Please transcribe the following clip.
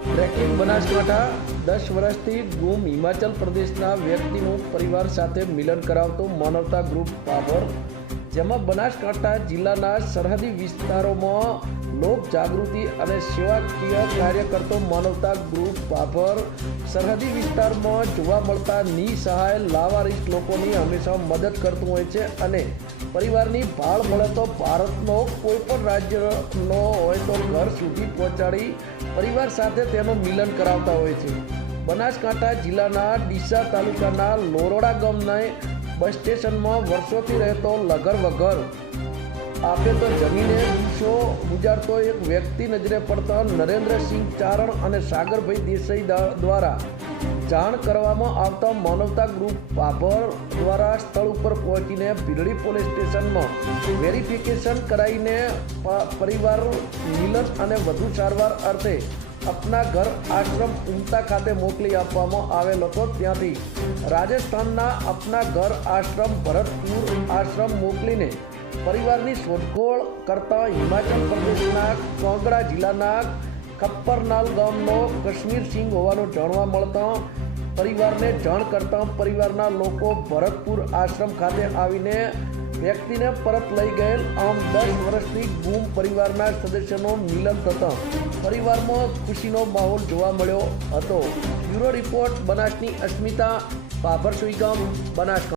Tracking Banaskantha દસ વર્ષથી ગુમ હિમાચલ પ્રદેશના વ્યક્તિનું પરિવાર સાથે મિલન કરાવતો માનવતા ગ્રુપ પાવર જેમાં બનાસકાંઠા જિલ્લાના સરહદી વિસ્તારોમાં લોક જાગૃતિ અને સેવાકીય કાર્ય કરતો માનવતા ગ્રુપ પાપર સરહદી વિસ્તારમાં જોવા મળતા નિસહાય લાવારિસ લોકોની હંમેશા મદદ કરતું હોય છે અને પરિવારની ભાળ મળે તો ભારતનો કોઈ પણ રાજ્યનો હોય તો ઘર સુધી પહોંચાડી પરિવાર સાથે તેનું મિલન કરાવતા હોય છે. બનાસકાંઠા જિલ્લાના ડીસા તાલુકાના લોરોડા ગામના બસ સ્ટેશનમાં વર્ષોથી રહેતો લગર વગર. આપે તો જમીને દિવસો ગુજારતો એક વ્યક્તિ નજરે પડતા નરેન્દ્રસિંહ ચારણ અને સાગરભાઈ દેસાઈ દ્વારા જાણ કરવામાં આવતા માનવતા ગ્રુપ પાભર દ્વારા સ્થળ ઉપર પહોંચીને ભીલડી પોલીસ સ્ટેશનમાં વેરિફિકેશન કરાવીને પરિવાર નિલન અને વધુ સારવાર અર્થે અપના ઘર આશ્રમ ઉમતા ખાતે મોકલી આપવામાં આવેલ હતો. ત્યાંથી રાજસ્થાનના અપના ઘર આશ્રમ ભરતપુર આશ્રમ મોકલીને પરિવારની શોધખોળ કરતા હિમાચલ પ્રદેશના કોંગડા જિલ્લાના ખપ્પરનાલ ગામનો કશ્મીરસિંહ હોવાનું જાણવા મળતા પરિવારને જાણ કરતા પરિવારના લોકો ભરતપુર આશ્રમ ખાતે આવીને વ્યક્તિને પરત લઈ ગયેલ. આમ દસ વર્ષથી ગુમ પરિવારના સદસ્યનો મિલન થતાં પરિવારમાં ખુશીનો માહોલ જોવા મળ્યો હતો. બ્યુરો રિપોર્ટ, બનાસની અસ્મિતા પાભર સુઈગામ બનાસકાંઠા.